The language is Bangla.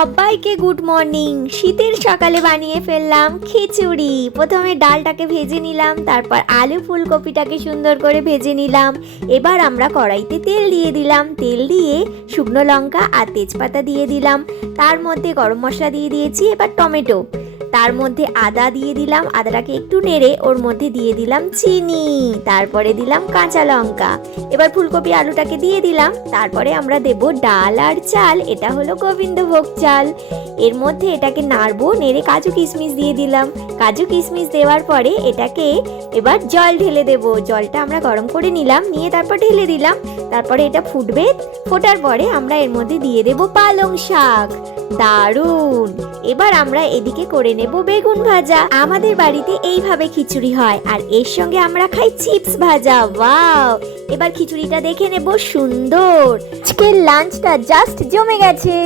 সবাইকে গুড মর্নিং। শীতের সকালে বানিয়ে ফেললাম খিচুড়ি। প্রথমে ডালটাকে ভেজে নিলাম, তারপর আলু ফুলকপিটাকে সুন্দর করে ভেজে নিলাম। এবার আমরা কড়াইতে তেল দিয়ে দিলাম, তেল দিয়ে শুকনো লঙ্কা আর তেজপাতা দিয়ে দিলাম। তার মধ্যে গরম মশলা দিয়ে দিয়েছি, এবার টমেটো, তার মধ্যে আদা দিয়ে দিলাম। আদাটাকে একটু নেড়ে ওর মধ্যে দিয়ে দিলাম চিনি, তারপরে দিলাম কাঁচা লঙ্কা। এবার ফুলকপি আলুটাকে দিয়ে দিলাম, তারপরে আমরা দেব ডাল আর চাল। এটা হলো গোবিন্দভোগ চাল। এর মধ্যে এটাকে নাড়বো, নেড়ে কাজু কিশমিশ দিয়ে দিলাম। কাজু কিশমিশ দেওয়ার পরে এটাকে এবার জল ঢেলে দেব। জলটা আমরা গরম করে নিলাম, নিয়ে তারপর ঢেলে দিলাম। তারপরে এটা ফুটবে, ফোটার পরে আমরা এর মধ্যে দিয়ে দেব পালং শাক। দারুন! এবার আমরা এদিকে করে নেব বেগুন ভাজা। আমাদের বাড়িতে এইভাবে খিচুড়ি হয়, আর এর সঙ্গে আমরা খাই চিপস ভাজা। ওয়াও! এবার খিচুড়িটা দেখে নেব, সুন্দর। আজকের লাঞ্চটা জাস্ট জমে গেছে।